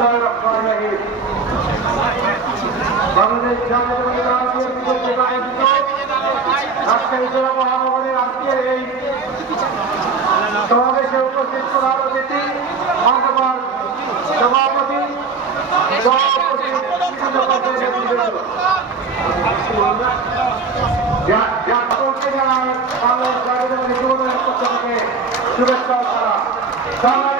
বিসমিল্লাহির রহমানির রহিম। বাংলাদেশ জাতীয়তাবাদী দল বিএনপি কর্তৃক আয়োজিত রাজশাহী জেলা মহানগরের আজকের এই সমাবেশে উপস্থিত প্রধান অতিথি, মাননীয় সভাপতি, সকলকে জানাই বাংলাদেশ জাতীয়তাবাদী যুব দলের পক্ষ থেকে শুভেচ্ছা ও সালাম।